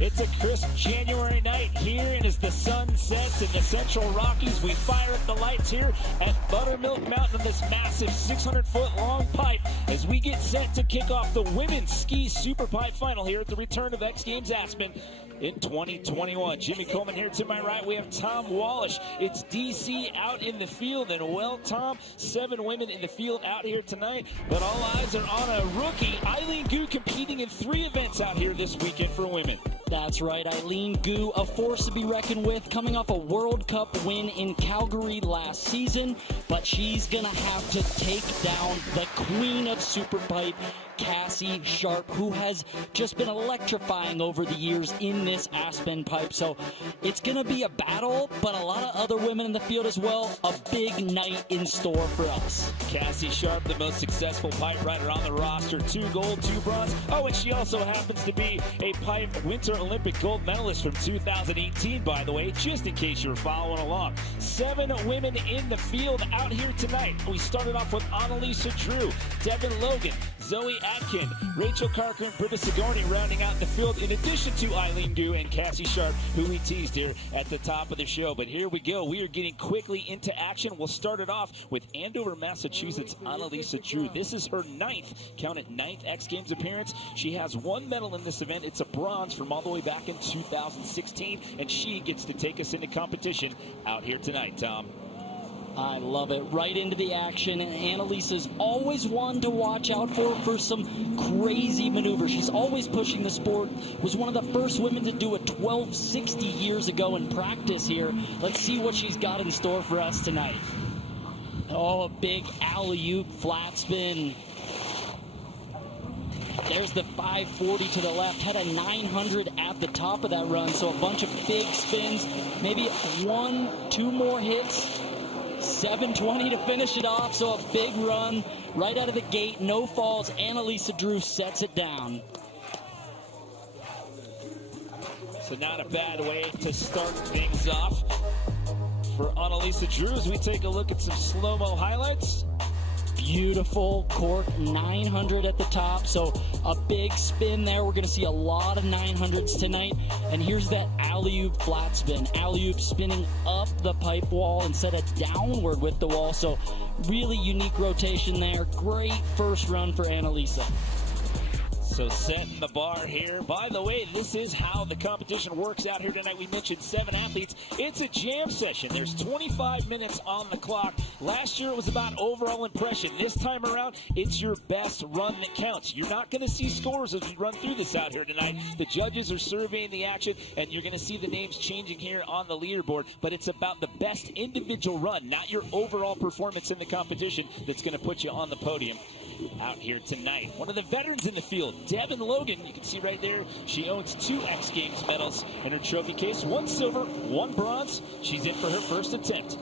It's a crisp January night here, and as the sun sets in the Central Rockies, we fire up the lights here at Buttermilk Mountain on this massive 600-foot long pipe as we get set to kick off the women's ski SuperPipe final here at the return of X Games Aspen in 2021. Jimmy Coleman here to my right. We have Tom Wallish. It's DC out in the field, and well, Tom, 7 women in the field out here tonight, but all eyes are on a rookie, Eileen Goose, competing in 3 events out here this weekend for women. That's right, Eileen Goose, a force to be reckoned with, coming off a World Cup win in Calgary last season, but she's gonna have to take down the queen of SuperPipe, Cassie Sharp, who has just been electrifying over the years in this Aspen pipe. So it's gonna be a battle, but a lot of other women in the field as well. A big night in store for us. Cassie Sharp, the most successful pipe rider on the roster, 2 gold, 2 bronze. Oh, and she also happens to be a pipe Winter Olympic gold medalist from 2018, by the way, just in case you were following along. 7 women in the field out here tonight. We started off with Annalisa Drew, Devin Logan, Zoe Atkin, Rachel Carker, and Brenda Sigardi rounding out the field, in addition to Eileen Goose and Cassie Sharp, who we teased here at the top of the show. But here we go. We are getting quickly into action. We'll start it off with Andover, Massachusetts, Annalisa Drew. This is her 9th, count it, 9th X Games appearance. She has 1 medal in this event. It's a bronze from all the way back in 2016, and she gets to take us into competition out here tonight, Tom. I love it. Right into the action, and Annalisa's always one to watch out for some crazy maneuvers. She's always pushing the sport. Was one of the first women to do a 1260 years ago in practice here. Let's see what she's got in store for us tonight. Oh, a big alley-oop flat spin. There's the 540 to the left. Had a 900 at the top of that run, so a bunch of big spins. Maybe 1, 2 more hits. 720 to finish it off, so a big run right out of the gate. No falls. Annalisa Drew sets it down. So not a bad way to start things off for Annalisa Drew as we take a look at some slow-mo highlights. Beautiful cork 900 at the top, so a big spin there. We're going to see a lot of 900s tonight. And here's that alley-oop flat spin. Alley-oop spinning up the pipe wall instead of downward with the wall, so really unique rotation there. Great first run for Annalisa. So setting the bar here. By the way, this is how the competition works out here tonight. We mentioned 7 athletes. It's a jam session. There's 25 minutes on the clock. Last year it was about overall impression. This time around, it's your best run that counts. You're not going to see scores as we run through this out here tonight. The judges are surveying the action, and you're going to see the names changing here on the leaderboard. But it's about the best individual run, not your overall performance in the competition, that's going to put you on the podium out here tonight. One of the veterans in the field, Devin Logan, you can see right there, she owns 2 X Games medals in her trophy case, 1 silver, 1 bronze. She's in for her first attempt.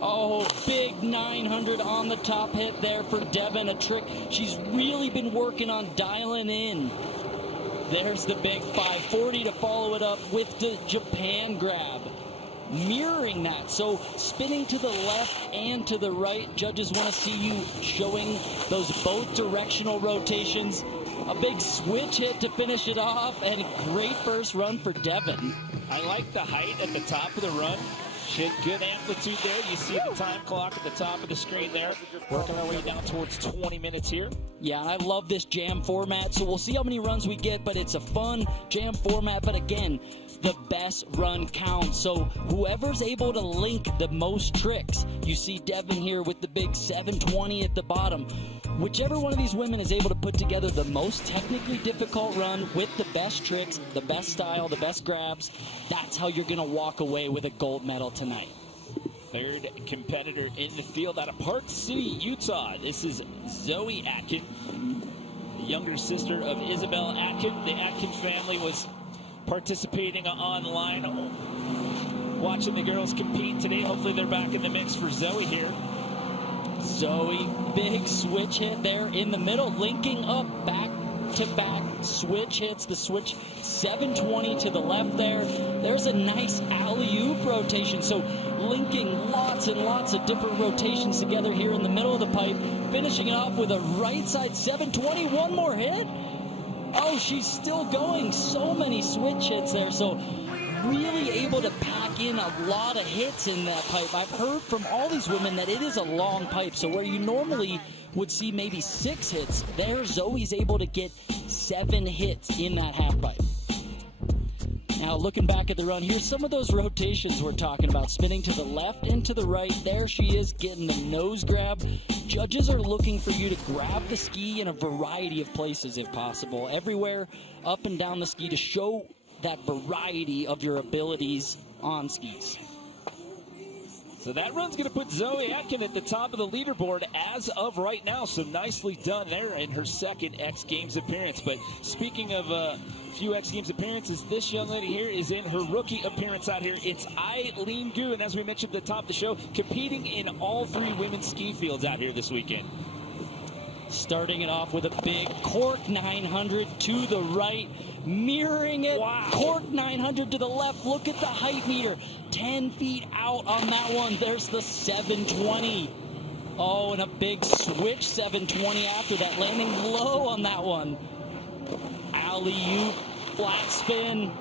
Oh, big 900 on the top hit there for Devin, a trick she's really been working on dialing in. There's the big 540 to follow it up with the Japan grab. Mirroring that, so spinning to the left and to the right. Judges want to see you showing those both directional rotations. A big switch hit to finish it off, and a great first run for Devin. I like the height at the top of the run. She had good amplitude there. You see the time clock at the top of the screen there. Working our way down towards 20 minutes here. Yeah, I love this jam format, so we'll see how many runs we get, but it's a fun jam format. But again, the best run counts, so whoever's able to link the most tricks. You see Devin here with the big 720 at the bottom. Whichever one of these women is able to put together the most technically difficult run with the best tricks, the best style, the best grabs, that's how you're going to walk away with a gold medal tonight. Third competitor in the field out of Park City, Utah. This is Zoe Atkin, the younger sister of Isabel Atkin. The Atkin family was participating online, watching the girls compete today. Hopefully they're back in the mix for Zoe here. Zoe, big switch hit there in the middle, linking up back-to-back switch hits. The switch 720 to the left there. There's a nice alley-oop rotation. So linking lots and lots of different rotations together here in the middle of the pipe. Finishing it off with a right side 720. One more hit. Oh, she's still going. So many switch hits there. So really able to pack in a lot of hits in that pipe. I've heard from all these women that it is a long pipe. So where you normally would see maybe 6 hits, there Zoe's able to get 7 hits in that half pipe. Now looking back at the run, here's some of those rotations we're talking about. Spinning to the left and to the right. There she is getting the nose grab. Judges are looking for you to grab the ski in a variety of places if possible. Everywhere up and down the ski to show that variety of your abilities on skis. So that run's going to put Zoe Atkin at the top of the leaderboard as of right now. So nicely done there in her second X Games appearance. But speaking of a few X Games appearances, this young lady here is in her rookie appearance out here. It's Eileen Goose, and as we mentioned at the top of the show, competing in all 3 women's ski fields out here this weekend. Starting it off with a big cork 900 to the right, mirroring it. Wow. Cork 900 to the left. Look at the height meter. 10 feet out on that one. There's the 720. Oh, and a big switch 720 after that, landing low on that one. Alley-oop, flat spin,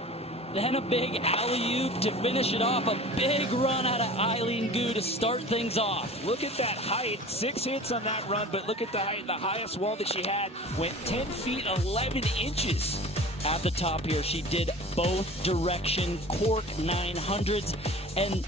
then a big alley-oop to finish it off. A big run out of Eileen Goose to start things off. Look at that height, 6 hits on that run, but look at the height. The highest wall that she had went 10 feet, 11 inches. At the top here, she did both direction cork 900s, and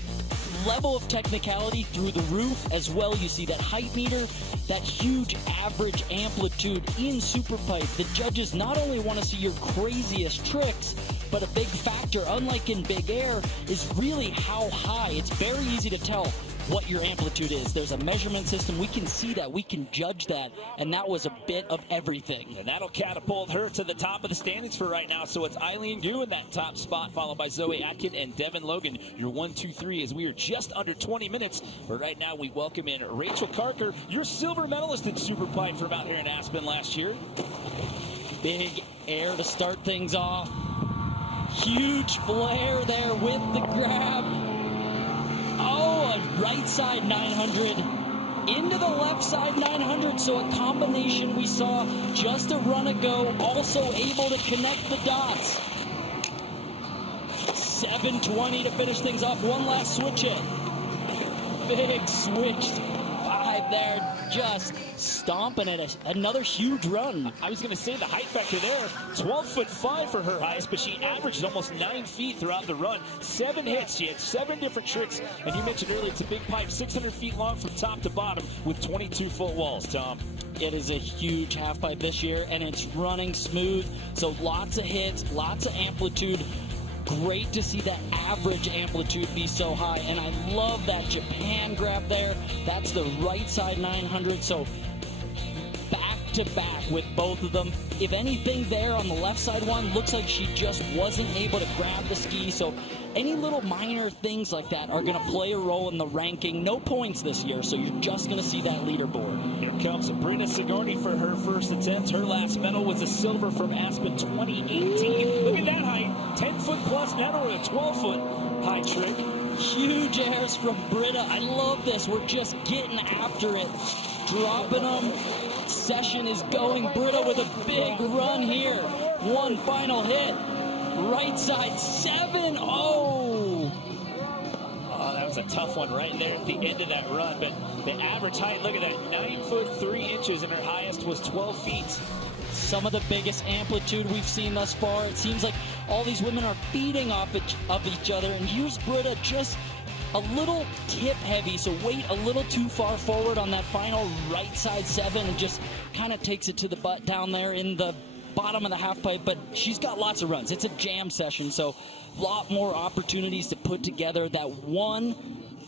level of technicality through the roof as well. You see that height meter, that huge average amplitude in SuperPipe. The judges not only want to see your craziest tricks, but a big factor, unlike in big air, is really how high. It's very easy to tell what your amplitude is. There's a measurement system. We can see that. We can judge that. And that was a bit of everything. And that'll catapult her to the top of the standings for right now. So it's Eileen Goose in that top spot, followed by Zoe Atkin and Devin Logan. Your 1, 2, 3 as we are just under 20 minutes. But right now we welcome in Rachel Carker, your silver medalist in SuperPipe from out here in Aspen last year. Big air to start things off. Huge flare there with the grab. Oh, a right side 900 into the left side 900. So a combination we saw just a run ago, also able to connect the dots. 720 to finish things off. One last switch hit. Big switch 5 there, just stomping it. Another huge run. I was going to say the height factor there, 12'5" for her highest, but she averaged almost 9 feet throughout the run. 7 hits. She had 7 different tricks, and you mentioned earlier it's a big pipe, 600 feet long from top to bottom with 22-foot walls, Tom. It is a huge half pipe this year, and it's running smooth, so lots of hits, lots of amplitude. Great to see that average amplitude be so high, and I love that Japan grab there. That's the right side 900, so back to back with both of them. If anything there on the left side one, looks like she just wasn't able to grab the ski, so any little minor things like that are going to play a role in the ranking. No points this year, so you're just going to see that leaderboard. Here comes Brenda Sigardi for her first attempt. Her last medal was a silver from Aspen 2018. Look at that height, 10-foot plus now with a 12-foot high trick. Huge airs from Brenda. I love this. We're just getting after it. Dropping them. Session is going. Brenda with a big run here. One final hit. Right side 7. Oh, that was a tough one right there at the end of that run. But the average height, look at that, 9'3" and her highest was 12 feet. Some of the biggest amplitude we've seen thus far. It seems like all these women are feeding off of each other. And here's Brenda, just a little tip heavy, so wait a little too far forward on that final right side 7 and just kind of takes it to the butt down there in the bottom of the half pipe. But she's got lots of runs. It's a jam session, so a lot more opportunities to put together that one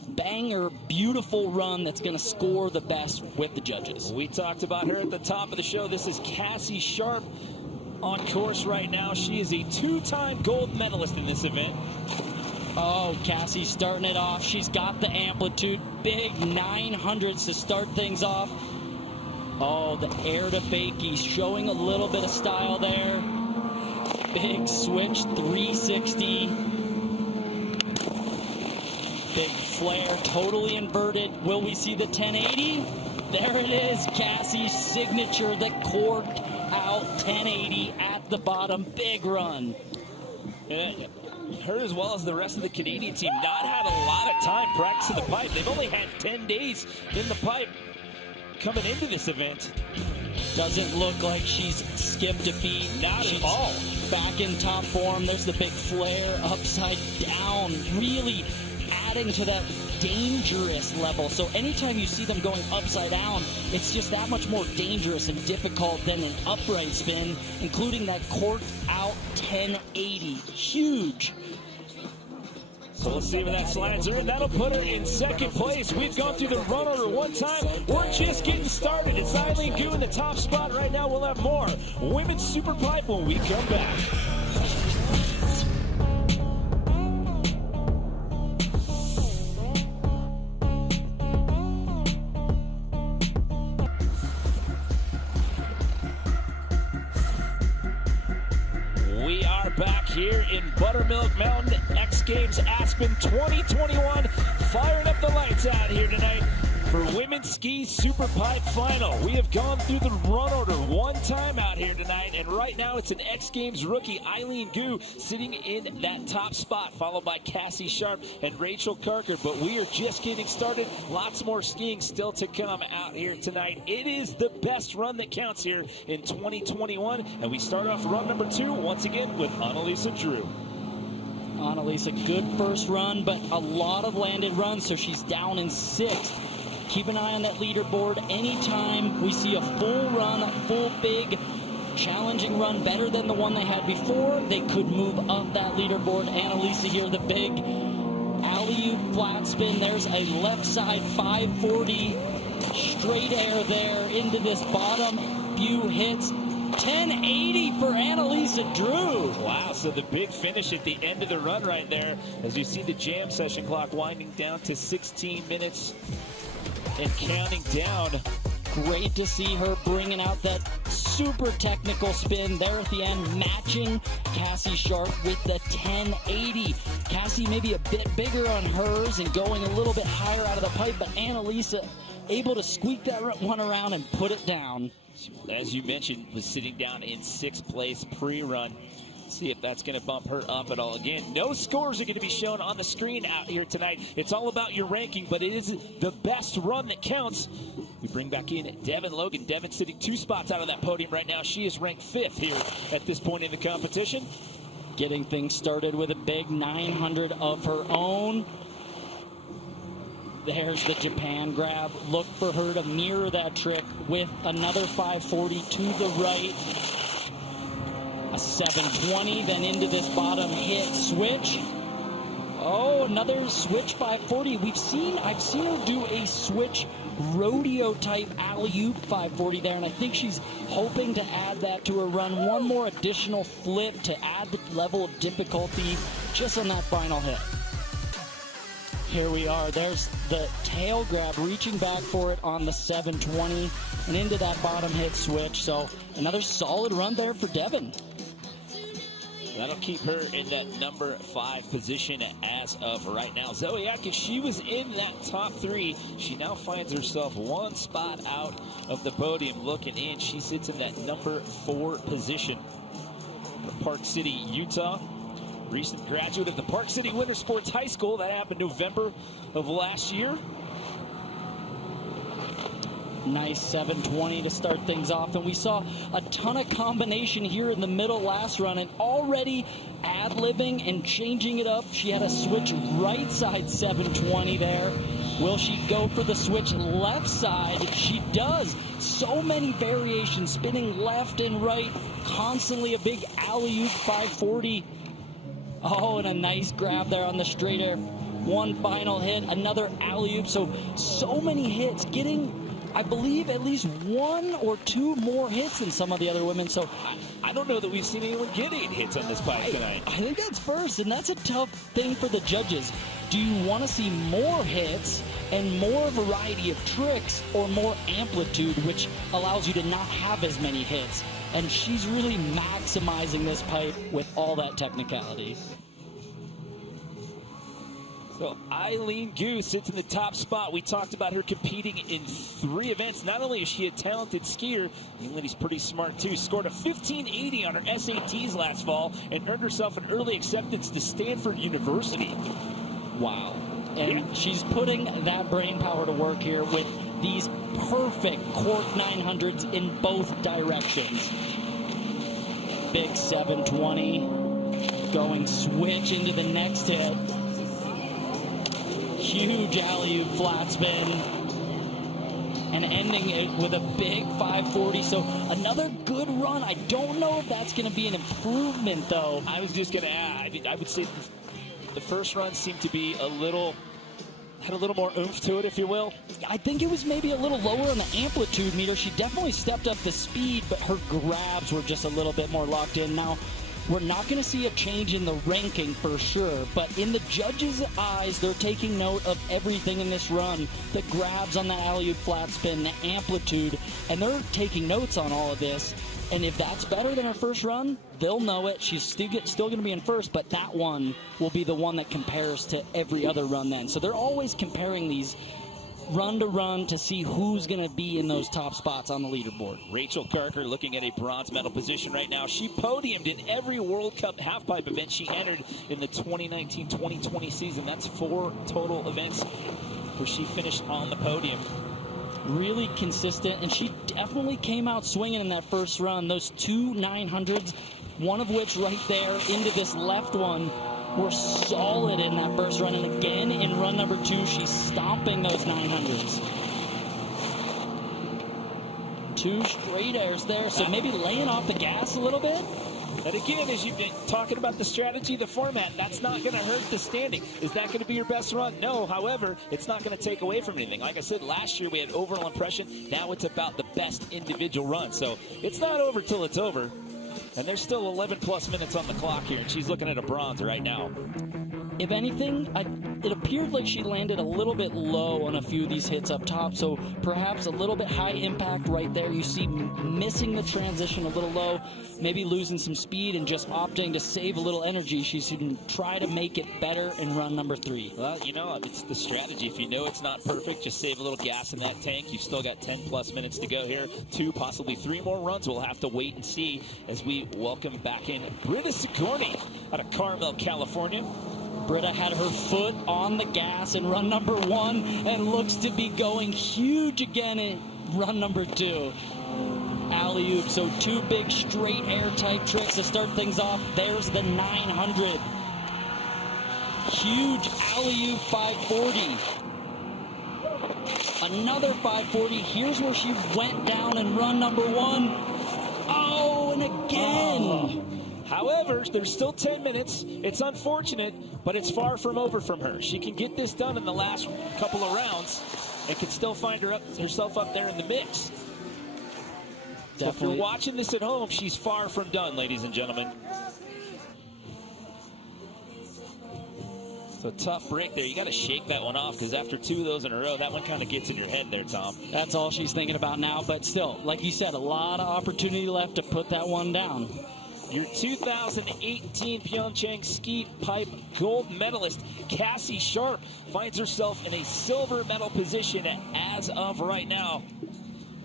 banger, beautiful run that's going to score the best with the judges. We talked about her at the top of the show. This is Cassie Sharp on course right now. She is a 2-time gold medalist in this event. Oh, Cassie starting it off. She's got the amplitude. Big 900s to start things off. Oh, the air to fakie, showing a little bit of style there. Big switch 360. Big flare, totally inverted. Will we see the 1080? There it is, Cassie's signature, the corked out 1080 at the bottom. Big run. Yeah, her as well as the rest of the Canadian team not had a lot of time practicing the pipe. They've only had 10 days in the pipe coming into this event. Doesn't look like she's skipped a beat. Not at all. Back in top form. There's the big flare upside down, really adding to that dangerous level. So anytime you see them going upside down, it's just that much more dangerous and difficult than an upright spin, including that corked out 1080. Huge. So let's see if that slides her, and that'll put her in second place. We've gone through the run order one time. We're just getting started. It's Eileen Goose in the top spot right now. We'll have more Women's SuperPipe when we come back. We are back here in Buttermilk Mountain, X Games Aspen 2021. Firing up the lights out here tonight for Women's Ski SuperPipe Final. We have gone through the run order one time out here tonight, and right now it's an X Games rookie, Eileen Goose, sitting in that top spot, followed by Cassie Sharp and Rachel Carker. But we are just getting started. Lots more skiing still to come out here tonight. It is the best run that counts here in 2021, and we start off run number 2 once again with Annalisa Drew. Annalisa, good first run, but a lot of landed runs, so she's down in 6th. Keep an eye on that leaderboard. Anytime we see a full run, a full big challenging run, better than the one they had before, they could move up that leaderboard. Annalisa here, the big alley-oop flat spin. There's a left side 540 straight air there into this bottom few hits. 1080 for Annalisa Drew. Wow, so the big finish at the end of the run right there, as you see the jam session clock winding down to 16 minutes and counting down. Great to see her bringing out that super technical spin there at the end, matching Cassie Sharp with the 1080. Cassie maybe a bit bigger on hers and going a little bit higher out of the pipe, but Annalisa able to squeak that one around and put it down. As you mentioned, was sitting down in 6th place pre-run. See if that's going to bump her up at all. Again, no scores are going to be shown on the screen out here tonight. It's all about your ranking, but it is the best run that counts. We bring back in Devin Logan. Devin sitting 2 spots out of that podium right now. She is ranked 5th here at this point in the competition. Getting things started with a big 900 of her own. There's the Japan grab. Look for her to mirror that trick with another 540 to the right. A 720, then into this bottom hit switch. Oh, another switch 540. I've seen her do a switch rodeo type alley-oop 540 there, and I think she's hoping to add that to her run. One more additional flip to add the level of difficulty just on that final hit. Here we are. There's the tail grab, reaching back for it on the 720 and into that bottom hit switch. So another solid run there for Devin. That'll keep her in that number 5 position as of right now. Zoe Atkin, she was in that top 3. She now finds herself 1 spot out of the podium looking in. She sits in that number 4 position. From Park City, Utah. Recent graduate of the Park City Winter Sports High School. That happened November of last year. Nice 720 to start things off, and we saw a ton of combination here in the middle last run, and already ad-libbing and changing it up. She had a switch right side 720 there. Will she go for the switch left side? She does. So many variations, spinning left and right, constantly a big alley-oop 540. Oh, and a nice grab there on the straight air. One final hit, another alley-oop. So many hits, getting, I believe, at least 1 or 2 more hits than some of the other women. So I don't know that we've seen anyone get 8 hits on this pipe tonight. I think that's first, and that's a tough thing for the judges. Do you want to see more hits and more variety of tricks, or more amplitude, which allows you to not have as many hits? And she's really maximizing this pipe with all that technicality. So Eileen Goose sits in the top spot. We talked about her competing in 3 events. Not only is she a talented skier, Eileen's pretty smart too. Scored a 1580 on her SATs last fall and earned herself an early acceptance to Stanford University. Wow. And she's putting that brain power to work here with these perfect cork 900s in both directions. Big 720, going switch into the next hit. Huge alley-oop flat spin, and ending it with a big 540. So another good run. I don't know if that's going to be an improvement, though. I was just going to add, I would say the first run seemed to be had a little more oomph to it, if you will. I think it was maybe a little lower on the amplitude meter. She definitely stepped up the speed, but her grabs were just a little bit more locked in. Now, we're not going to see a change in the ranking for sure, but in the judges' eyes, they're taking note of everything in this run. The grabs on the alley-oop flat spin, the amplitude, and they're taking notes on all of this. And if that's better than her first run, they'll know it. She's still going to be in first, but that one will be the one that compares to every other run then. So they're always comparing these run to run to see who's going to be in those top spots on the leaderboard. Rachel Carker looking at a bronze medal position right now. She podiumed in every World Cup halfpipe event she entered in the 2019-2020 season. That's 4 total events where she finished on the podium. Really consistent, and she definitely came out swinging in that first run. Those 2 900s, one of which right there into this left one, were solid in that first run. And again, in run number 2, she's stomping those 900s. 2 straight airs there, so maybe laying off the gas a little bit. And again, as you've been talking about the strategy, the format, that's not going to hurt the standing. Is that going to be your best run? No. However, it's not going to take away from anything. Like I said, last year we had overall impression. Now it's about the best individual run. So it's not over till it's over. And there's still 11-plus minutes on the clock here, and she's looking at a bronze right now. If anything, it appeared like she landed a little bit low on a few of these hits up top, so perhaps a little bit high impact right there. You see missing the transition a little low, maybe losing some speed and just opting to save a little energy. She should try to make it better in run number 3. Well, you know, it's the strategy. If you know it's not perfect, just save a little gas in that tank. You've still got 10-plus minutes to go here. 2, possibly 3 more runs. We'll have to wait and see as we welcome back in Brenda Sigardi out of Carmel, California. Britta had her foot on the gas in run number 1 and looks to be going huge again in run number 2. Alley-oop, so 2 big straight air type tricks to start things off. There's the 900. Huge alley-oop 540. Another 540. Here's where she went down in run number 1. Oh, and again. However, there's still 10 minutes. It's unfortunate, but it's far from over from her. She can get this done in the last couple of rounds and can still find herself up there in the mix. So if you're watching this at home, she's far from done, ladies and gentlemen. So tough break there. You got to shake that one off, because after 2 of those in a row, that one kind of gets in your head there, Tom. That's all she's thinking about now, but still, like you said, a lot of opportunity left to put that one down. Your 2018 Pyeongchang ski pipe gold medalist, Cassie Sharp, finds herself in a silver medal position as of right now.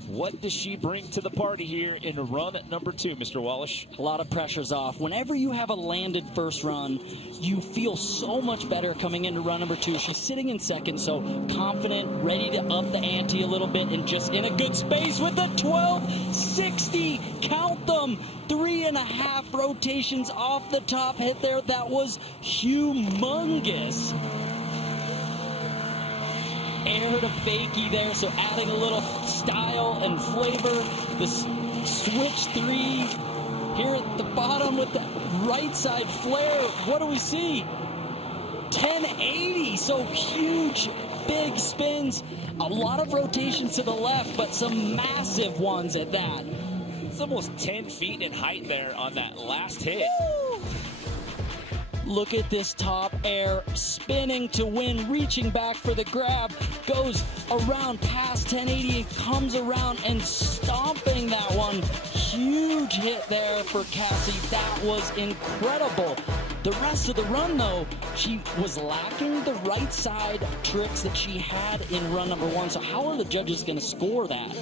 What does she bring to the party here in run number 2, Mr. Wallish? A lot of pressure's off. Whenever you have a landed first run, you feel so much better coming into run number 2. She's sitting in second, so confident, ready to up the ante a little bit, and just in a good space with a 1260. Count them. 3.5 rotations off the top hit there. That was humongous. Air to fakie there, so adding a little style and flavor. The switch 3 here at the bottom with the right side flare. What do we see? 1080, so huge, big spins. A lot of rotations to the left, but some massive ones at that. It's almost 10 feet in height there on that last hit. Woo! Look at this top air, spinning to win, reaching back for the grab, goes around past 1080 and comes around and stomping that one. Huge hit there for Cassie. That was incredible. The rest of the run, though, she was lacking the right side tricks that she had in run number 1. So how are the judges going to score that?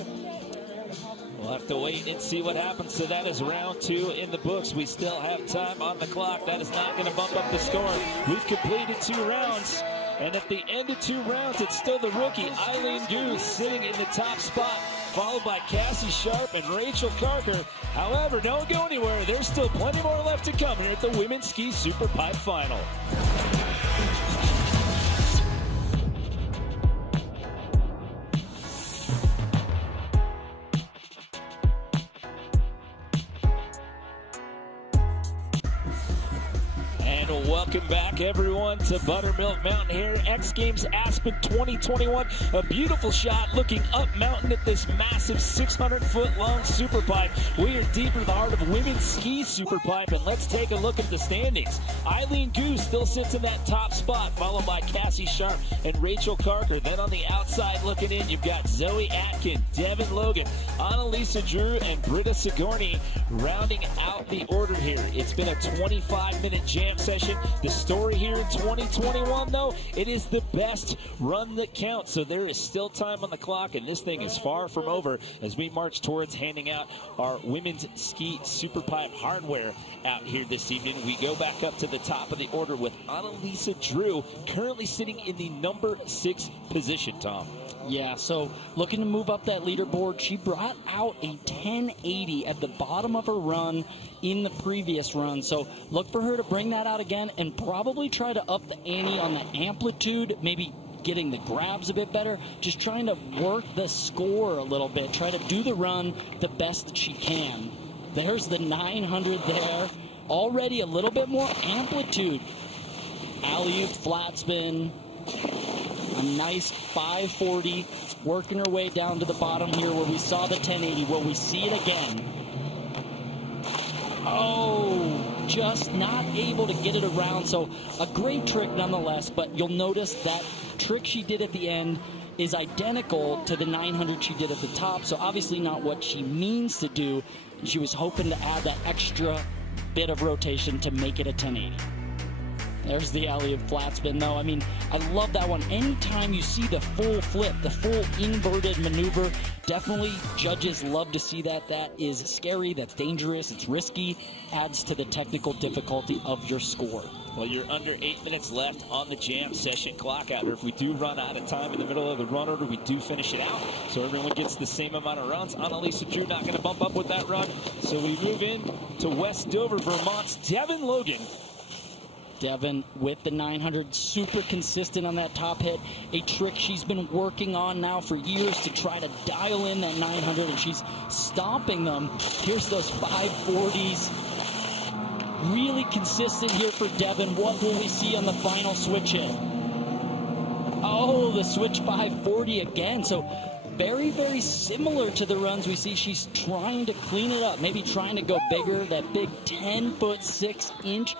We'll have to wait and see what happens. So that is round 2 in the books. We still have time on the clock. That is not going to bump up the score. We've completed 2 rounds. And at the end of 2 rounds, it's still the rookie, Eileen Goose, sitting in the top spot, followed by Cassie Sharp and Rachel Carker. However, don't go anywhere. There's still plenty more left to come here at the Women's Ski SuperPipe Final. Welcome back, everyone, to Buttermilk Mountain here. X Games Aspen 2021. A beautiful shot looking up mountain at this massive 600-foot-long superpipe. We are deep in the heart of women's ski superpipe, and let's take a look at the standings. Eileen Goose still sits in that top spot, followed by Cassie Sharp and Rachel Carker. Then on the outside looking in, you've got Zoe Atkin, Devin Logan, Annalisa Drew, and Brenda Sigardi rounding out the order here. It's been a 25-minute jam session. The story here in 2021, though, it is the best run that counts. So there is still time on the clock, and this thing is far from over as we march towards handing out our women's ski superpipe hardware out here this evening. We go back up to the top of the order with Annalisa Drew, currently sitting in the number 6 position, Tom. Yeah, so looking to move up that leaderboard. She brought out a 1080 at the bottom of her run in the previous run. So look for her to bring that out again and probably try to up the ante on the amplitude, maybe getting the grabs a bit better, just trying to work the score a little bit, try to do the run the best that she can. There's the 900 there. Already a little bit more amplitude. Alley-oop, flat spin. A nice 540, working her way down to the bottom here where we saw the 1080. Will we see it again? Oh, just not able to get it around. So a great trick nonetheless, but you'll notice that trick she did at the end is identical to the 900 she did at the top. So obviously not what she means to do. She was hoping to add that extra bit of rotation to make it a 1080. There's the alley-oop flat spin, though. I mean, I love that one. Anytime you see the full flip, the full inverted maneuver, definitely judges love to see that. That is scary, that's dangerous, it's risky, adds to the technical difficulty of your score. Well, you're under 8 minutes left on the jam session clock out here. If we do run out of time in the middle of the run order, we do finish it out. So everyone gets the same amount of runs. Annalisa Drew not going to bump up with that run. So we move in to West Dover, Vermont's Devin Logan. Devin with the 900, super consistent on that top hit. A trick she's been working on now for years to try to dial in that 900, and she's stomping them. Here's those 540s. Really consistent here for Devin. What will we see on the final switch hit? Oh, the switch 540 again. So very, very similar to the runs we see. She's trying to clean it up, maybe trying to go bigger. That big 10-foot, 6-inch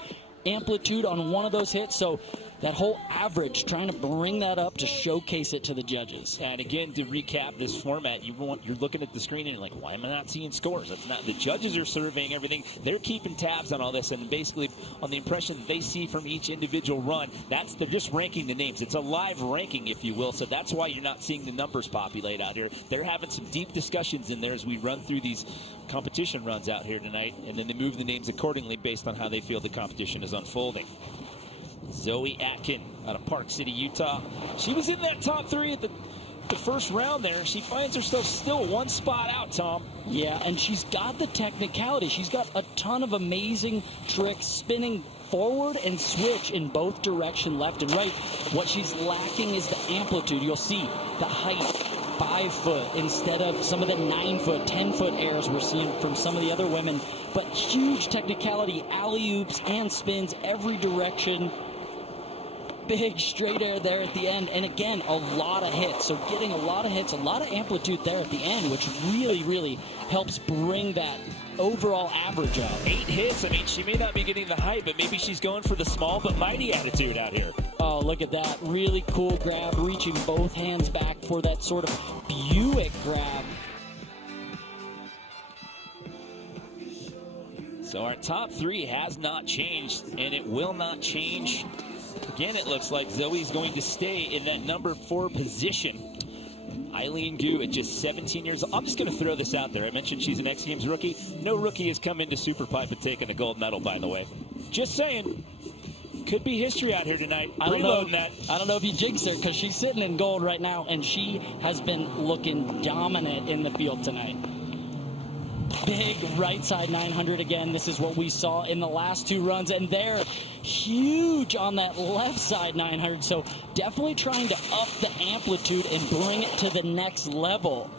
amplitude on one of those hits. So that whole average, trying to bring that up to showcase it to the judges. And again, to recap this format, you're looking at the screen and you're like, why am I not seeing scores? That's not, the judges are surveying everything. They're keeping tabs on all this, and basically on the impression that they see from each individual run, they're just ranking the names. It's a live ranking, if you will, so that's why you're not seeing the numbers populate out here. They're having some deep discussions in there as we run through these competition runs out here tonight, and then they move the names accordingly based on how they feel the competition is unfolding. Zoe Atkin out of Park City, Utah. She was in that top 3 at the first round there. She finds herself still one spot out, Tom. Yeah, and she's got the technicality. She's got a ton of amazing tricks, spinning forward and switch in both direction, left and right. What she's lacking is the amplitude. You'll see the height, 5 foot instead of some of the 9 foot, 10 foot airs we're seeing from some of the other women. But huge technicality, alley-oops and spins every direction. Big straight air there at the end, and again, a lot of hits. So getting a lot of hits, a lot of amplitude there at the end, which really, really helps bring that overall average up. 8 hits. I mean, she may not be getting the height, but maybe she's going for the small but mighty attitude out here. Oh, look at that. Really cool grab, reaching both hands back for that sort of Buick grab. So our top three has not changed, and it will not change. Again, it looks like Zoe's going to stay in that number 4 position. Eileen Goose at just 17 years old. I'm just going to throw this out there. I mentioned she's an X Games rookie. No rookie has come into SuperPipe and taken the gold medal, by the way. Just saying. Could be history out here tonight. I don't know if you jinxed her, because she's sitting in gold right now, and she has been looking dominant in the field tonight. Big right side 900 again. This is what we saw in the last 2 runs, and they're huge on that left side 900. So definitely trying to up the amplitude and bring it to the next level.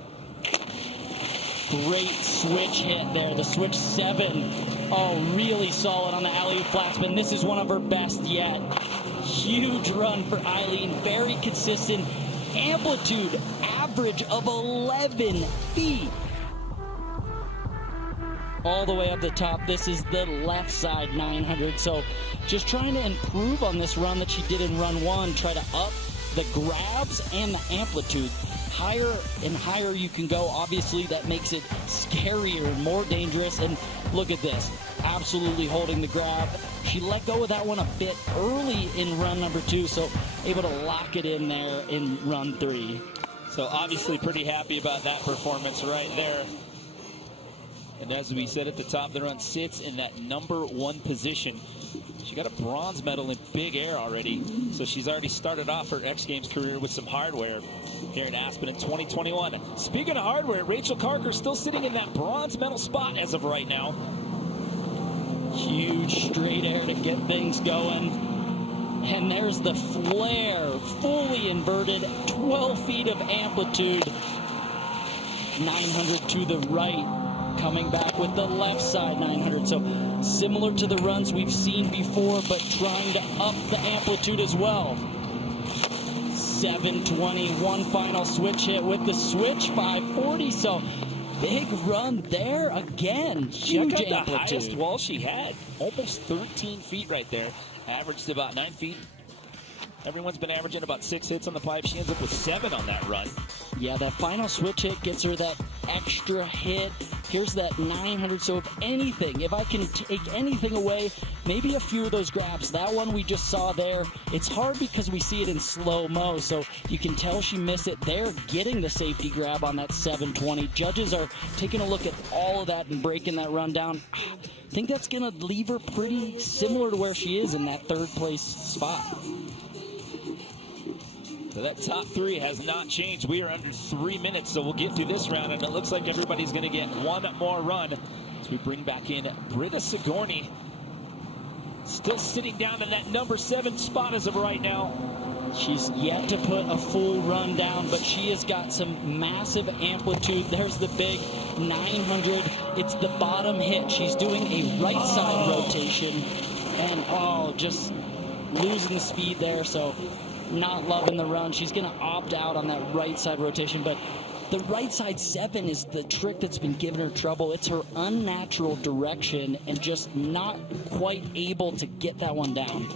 Great switch hit there, the switch 7. Oh, really solid on the alley flat spin. This is one of her best yet. Huge run for Eileen, very consistent. Amplitude average of 11 feet. All the way up the top. This is the left side 900. So just trying to improve on this run that she did in run 1. Try to up the grabs and the amplitude. Higher and higher you can go. Obviously, that makes it scarier and more dangerous. And look at this. Absolutely holding the grab. She let go of that one a bit early in run number 2. So able to lock it in there in run 3. So obviously pretty happy about that performance right there. And as we said at the top, the run sits in that number 1 position. She got a bronze medal in big air already, so she's already started off her X Games career with some hardware here in Aspen in 2021. Speaking of hardware, Rachel Carker still sitting in that bronze medal spot as of right now. Huge straight air to get things going. And there's the flare, fully inverted, 12 feet of amplitude. 900 to the right. Coming back with the left side 900. So similar to the runs we've seen before, but trying to up the amplitude as well. 720, one final switch hit with the switch 540. So big run there again. Huge Check out amplitude. the highest wall she had. Almost 13 feet right there. Averaged about 9 feet. Everyone's been averaging about 6 hits on the pipe. She ends up with 7 on that run. Yeah, that final switch hit gets her that extra hit. Here's that 900. So if anything, if I can take anything away, maybe a few of those grabs. That one we just saw there, it's hard because we see it in slow-mo, so you can tell she missed it. They're getting the safety grab on that 720. Judges are taking a look at all of that and breaking that run down. I think that's going to leave her pretty similar to where she is in that 3rd place spot. So that top 3 has not changed. We are under 3 minutes, so we'll get through this round, and it looks like everybody's going to get one more run as we bring back in Brenda Sigardi. Still sitting down in that number 7 spot as of right now. She's yet to put a full run down, but she has got some massive amplitude. There's the big 900. It's the bottom hit. She's doing a right side rotation, and just losing the speed there. So not loving the run. She's going to opt out on that right side rotation, but the right side 7 is the trick that's been giving her trouble. It's her unnatural direction and just not quite able to get that one down.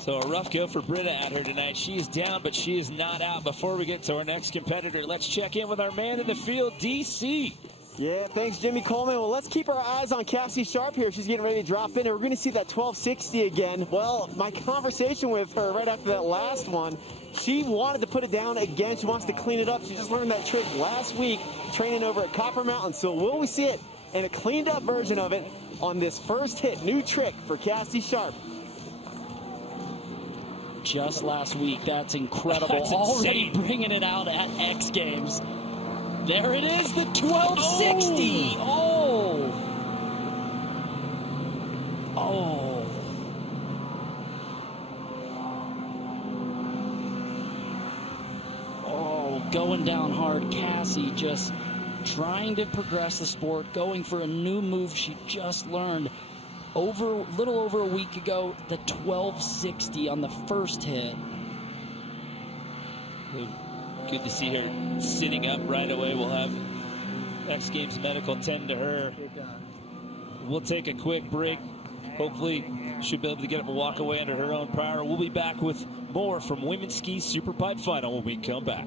So a rough go for Britta at her tonight. She is down, but she is not out. Before we get to our next competitor, let's check in with our man in the field, DC. Yeah, thanks, Jimmy Coleman. Well, let's keep our eyes on Cassie Sharp here. She's getting ready to drop in, and we're going to see that 1260 again. Well, my conversation with her right after that last one, she wanted to put it down again. She wants to clean it up. She just learned that trick last week training over at Copper Mountain. So will we see it in a cleaned up version of it on this first hit? New trick for Cassie Sharp. Just last week. That's incredible. That's already insane. bringing it out at X Games. There it is, the 1260. Oh. Going down hard. Cassie just trying to progress the sport, going for a new move she just learned little over a week ago, the 1260 on the first hit. Good to see her sitting up right away. We'll have X Games Medical tend to her. We'll take a quick break. Hopefully she'll be able to get up and walk away under her own power. We'll be back with more from Women's Ski SuperPipe Final when we come back.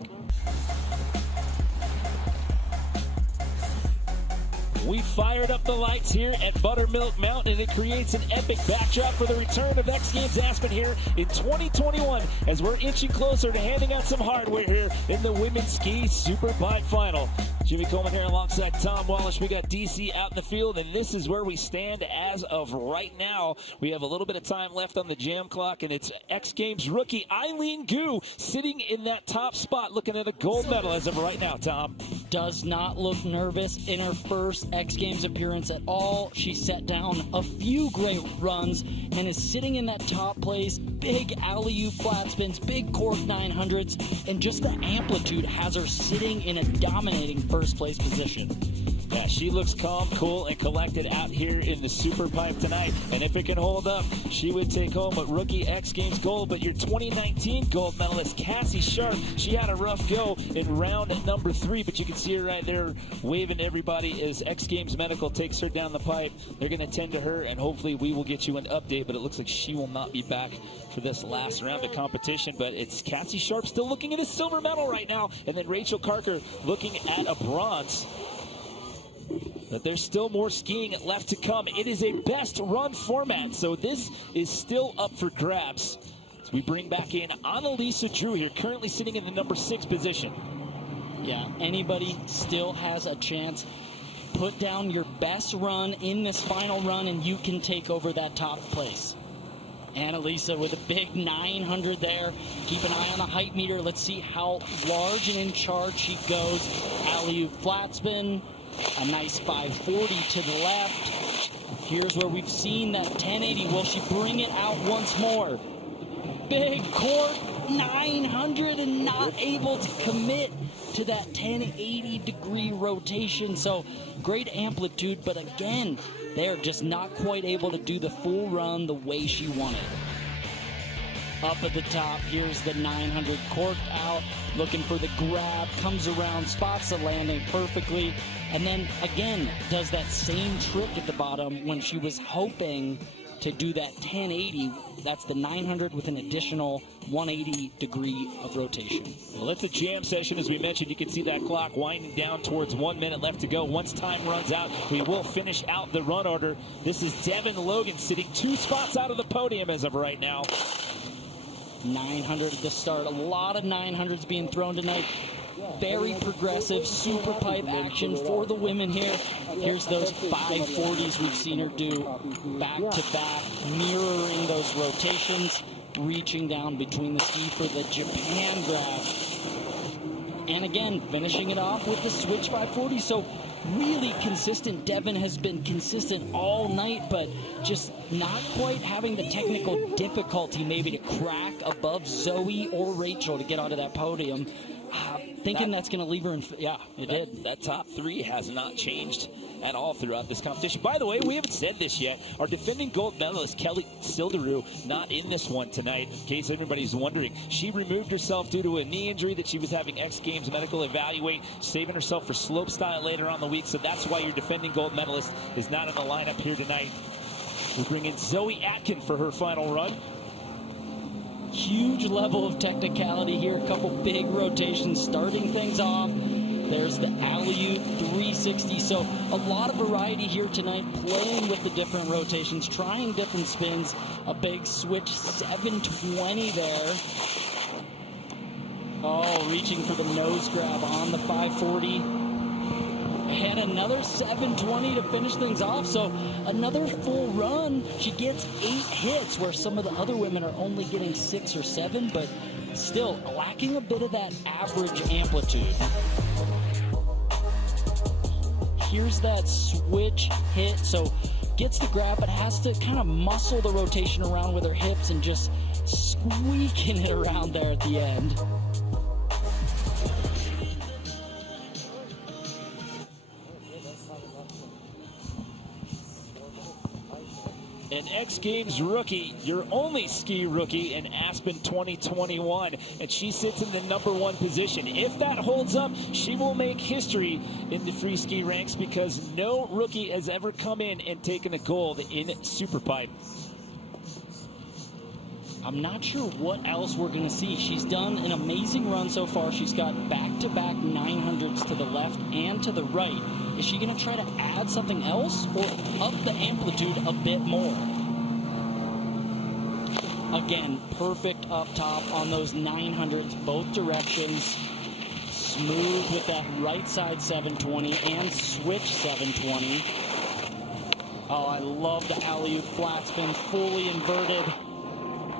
We fired up the lights here at Buttermilk Mountain, and it creates an epic backdrop for the return of X Games Aspen here in 2021 as we're inching closer to handing out some hardware here in the Women's Ski SuperPipe Final. Jimmy Coleman here alongside Tom Wallish. We got DC out in the field, and this is where we stand as of right now. We have a little bit of time left on the jam clock, and it's X Games rookie Eileen Goose sitting in that top spot looking at a gold medal as of right now, Tom. Does not look nervous in her first X Games appearance at all. She set down a few great runs and is sitting in that top place. Big alley-oop flat spins, big cork 900s, and just the amplitude has her sitting in a dominating first place position. Yeah, she looks calm, cool, and collected out here in the SuperPipe tonight. And if it can hold up, she would take home a rookie X Games gold. But your 2019 gold medalist, Cassie Sharp, she had a rough go in round number 3. But you can see her right there waving to everybody as X Games Medical takes her down the pipe. They're going to tend to her, and hopefully we will get you an update. But it looks like she will not be back for this last round of competition. But it's Cassie Sharp still looking at a silver medal right now. And then Rachel Carker looking at a bronze. But there's still more skiing left to come. It is a best run format, so this is still up for grabs. So we bring back in Annalisa Drew here, currently sitting in the number 6 position. Yeah, anybody still has a chance. Put down your best run in this final run, and you can take over that top place. Annalisa with a big 900 there. Keep an eye on the height meter. Let's see how large and in charge she goes. Alley-oop flat spin. A nice 540 to the left. Here's where we've seen that 1080. Will she bring it out once more? Big cork 900 and not able to commit to that 1080 degree rotation. So great amplitude, but again, they're just not quite able to do the full run the way she wanted. Up at the top, here's the 900 corked out, looking for the grab, comes around, spots the landing perfectly, and then again does that same trick at the bottom when she was hoping to do that 1080. That's the 900 with an additional 180 degree of rotation. Well, it's a jam session, as we mentioned. You can see that clock winding down towards 1 minute left to go. Once time runs out, we will finish out the run order. This is Devin Logan sitting 2 spots out of the podium as of right now. 900 at the start. A lot of 900s being thrown tonight. Very progressive SuperPipe action for the women here. Here's those 540s we've seen her do back to back, mirroring those rotations, reaching down between the ski for the Japan grab. And again, finishing it off with the switch 540. So really consistent. Devin has been consistent all night, but just not quite having the technical difficulty maybe to crack above Zoe or Rachel to get onto that podium. Thinking that's going to leave her in... Yeah, it did. That top 3 has not changed at all throughout this competition. By the way, we haven't said this yet. Our defending gold medalist, Kelly Silderoo, not in this one tonight, in case anybody's wondering. She removed herself due to a knee injury that she was having X Games Medical evaluate, saving herself for slopestyle later on the week, so that's why your defending gold medalist is not in the lineup here tonight. We bring in Zoe Atkin for her final run. Huge level of technicality here. A couple big rotations starting things off. There's the alley-oop 360. So a lot of variety here tonight, playing with the different rotations, trying different spins. A big switch 720 there. Oh, reaching for the nose grab on the 540. And another 720 to finish things off. So another full run. She gets 8 hits, where some of the other women are only getting 6 or 7, but still lacking a bit of that average amplitude. Here's that switch hit. So gets the grab, but has to kind of muscle the rotation around with her hips and just squeaking it around there at the end. An X Games rookie, your only ski rookie in Aspen 2021, and she sits in the number 1 position. If that holds up, she will make history in the free ski ranks because no rookie has ever come in and taken a gold in SuperPipe. I'm not sure what else we're going to see. She's done an amazing run so far. She's got back-to-back 900s to the left and to the right. Is she going to try to add something else or up the amplitude a bit more? Again, perfect up top on those 900s, both directions. Smooth with that right side 720 and switch 720. Oh, I love the alley-oop flat spin, fully inverted.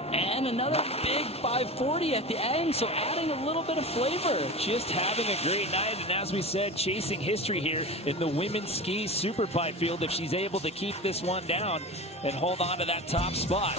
And another big 540 at the end, so adding a little bit of flavor. Just having a great night, and as we said, chasing history here in the women's ski SuperPipe field if she's able to keep this one down and hold on to that top spot.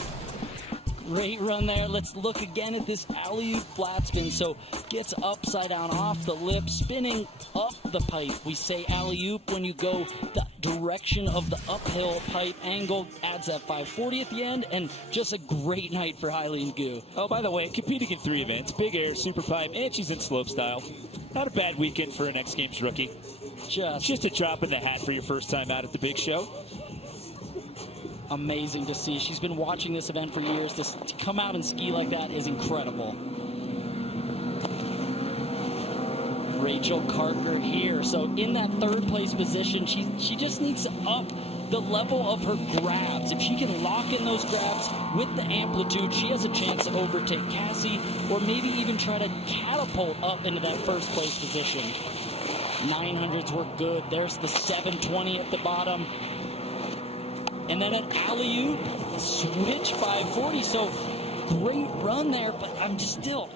Great run there. Let's look again at this alley-oop flat spin. So gets upside down off the lip, spinning up the pipe. We say alley-oop when you go the direction of the uphill pipe angle. Adds that 540 at the end, and just a great night for Eileen Goose. Oh, by the way, competing in 3 events, big air, SuperPipe, and she's in slopestyle. Not a bad weekend for an X Games rookie. Just a drop in the hat for your first time out at the big show. Amazing to see. She's been watching this event for years. To come out and ski like that is incredible. Rachel Carter here. So in that third place position, she just needs to up the level of her grabs. If she can lock in those grabs with the amplitude, she has a chance to overtake Cassie or maybe even try to catapult up into that first place position. 900s were good. There's the 720 at the bottom. And then an alley-oop, switch 540. So great run there, but I'm still,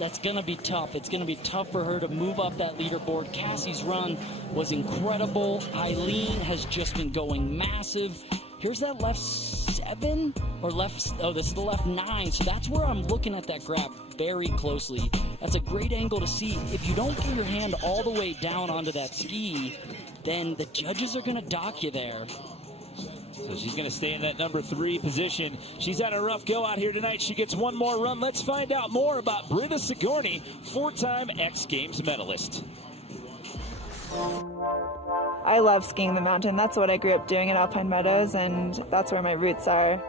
that's going to be tough. It's going to be tough for her to move up that leaderboard. Cassie's run was incredible. Eileen has just been going massive. Here's that left 7 or left, this is the left 9. So that's where I'm looking at that grab very closely. That's a great angle to see. If you don't get your hand all the way down onto that ski, then the judges are going to dock you there. So she's going to stay in that number 3 position. She's had a rough go out here tonight. She gets one more run. Let's find out more about Brenda Sigardi, 4-time X Games medalist. I love skiing the mountain. That's what I grew up doing at Alpine Meadows, and that's where my roots are.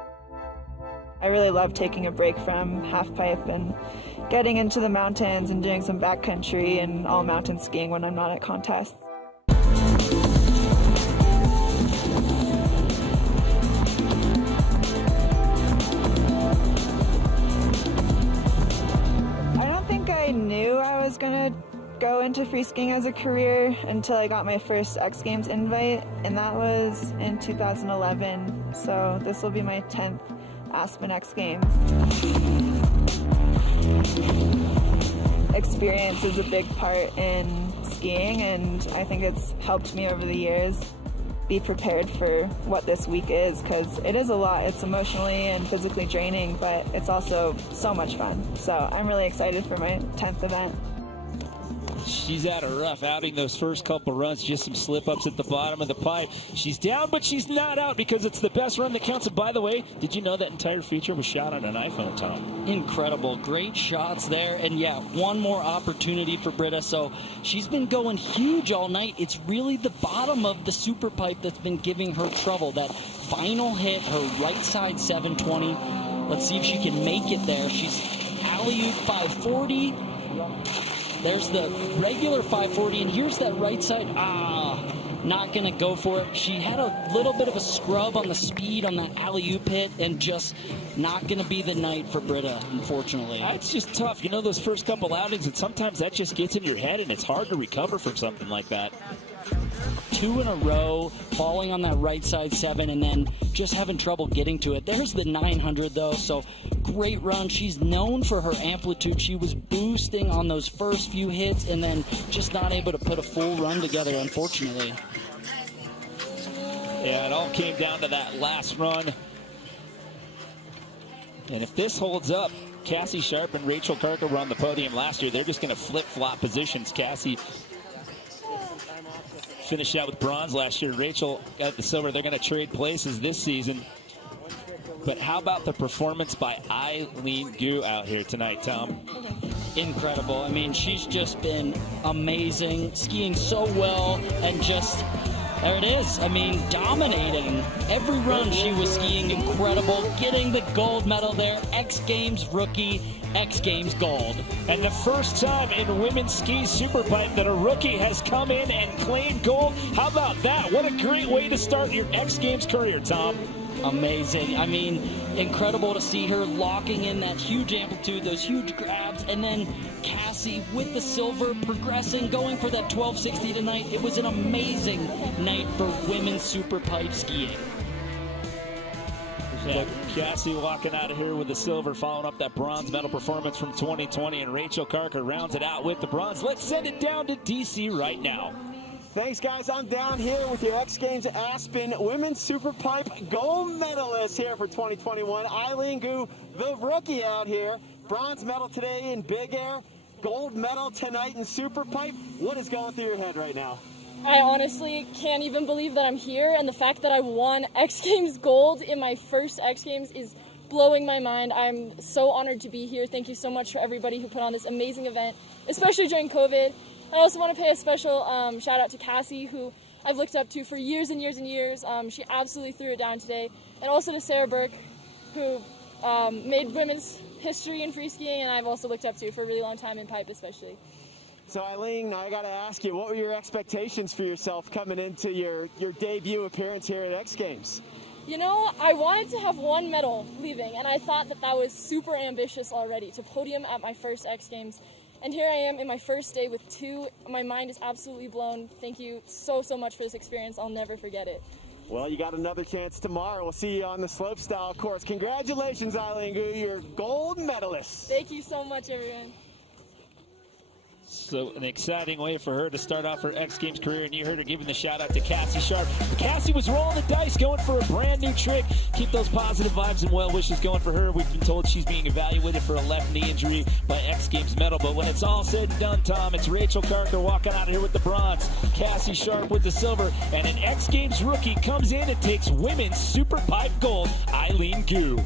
I really love taking a break from halfpipe and getting into the mountains and doing some backcountry and all mountain skiing when I'm not at contests. I knew I was going to go into free skiing as a career until I got my first X Games invite, and that was in 2011. So this will be my 10th Aspen X Games. Experience is a big part in skiing, and I think it's helped me over the years be prepared for what this week is, because it is a lot. It's emotionally and physically draining, but it's also so much fun. So I'm really excited for my 10th event. She's had a rough outing those first couple runs, just some slip-ups at the bottom of the pipe. She's down, but she's not out because it's the best run that counts. And by the way, did you know that entire feature was shot on an iPhone, Tom? Incredible. Great shots there. And yeah, one more opportunity for Britta. So she's been going huge all night. It's really the bottom of the SuperPipe that's been giving her trouble. That final hit, her right side 720. Let's see if she can make it there. She's alley-oop 540. There's the regular 540, and here's that right side. Not going to go for it. She had a little bit of a scrub on the speed on that alley-oop hit, and just not going to be the night for Britta, unfortunately. It's just tough. You know, those first couple outings, and sometimes that just gets in your head, and it's hard to recover from something like that. 2 in a row, falling on that right side 7, and then just having trouble getting to it. There's the 900, though, so great run. She's known for her amplitude. She was boosting on those first few hits, and then just not able to put a full run together, unfortunately. Yeah, it all came down to that last run. And if this holds up, Cassie Sharp and Rachel Carter were on the podium last year. They're just going to flip-flop positions. Cassie finished out with bronze last year. Rachel got the silver. They're going to trade places this season. But how about the performance by Eileen Goose out here tonight, Tom? Incredible. I mean, she's just been amazing, skiing so well, and just There it is. I mean, dominating. Every run she was skiing incredible, getting the gold medal there. X Games rookie, X Games gold. And the first time in women's ski superpipe that a rookie has come in and claimed gold. How about that? What a great way to start your X Games career, Tom. Amazing. I mean, incredible to see her locking in that huge amplitude, those huge grabs, and then Cassie with the silver, progressing, going for that 1260 tonight. It was an amazing night for women's super pipe skiing. Yeah, Cassie walking out of here with the silver, following up that bronze medal performance from 2020, and Rachel Carker rounds it out with the bronze. Let's send it down to DC right now. Thanks, guys. I'm down here with your X Games Aspen Women's Superpipe gold medalist here for 2021. Eileen Goose, the rookie out here. Bronze medal today in big air. Gold medal tonight in Superpipe. What is going through your head right now? I honestly can't even believe that I'm here, and the fact that I won X Games gold in my first X Games is blowing my mind. I'm so honored to be here. Thank you so much for everybody who put on this amazing event, especially during COVID. I also want to pay a special shout out to Cassie, who I've looked up to for years and years and years. She absolutely threw it down today. And also to Sarah Burke, who made women's history in free skiing, and I've also looked up to for a really long time in pipe especially. So Eileen, I got to ask you, what were your expectations for yourself coming into your debut appearance here at X Games? You know, I wanted to have one medal leaving, and I thought that that was super ambitious already, to podium at my first X Games. And here I am in my first day with two. My mind is absolutely blown. Thank you so much for this experience. I'll never forget it. Well, you got another chance tomorrow. We'll see you on the slopestyle course. Congratulations, Eileen Goose, you're gold medalist. Thank you so much, everyone. So an exciting way for her to start off her X Games career, and you heard her giving the shout out to Cassie Sharp. Cassie was rolling the dice, going for a brand new trick. Keep those positive vibes and well wishes going for her. We've been told she's being evaluated for a left knee injury by X Games medal, but when it's all said and done, Tom, it's Rachel Carter walking out of here with the bronze, Cassie Sharp with the silver, and an X Games rookie comes in and takes women's super pipe gold, Eileen Goose.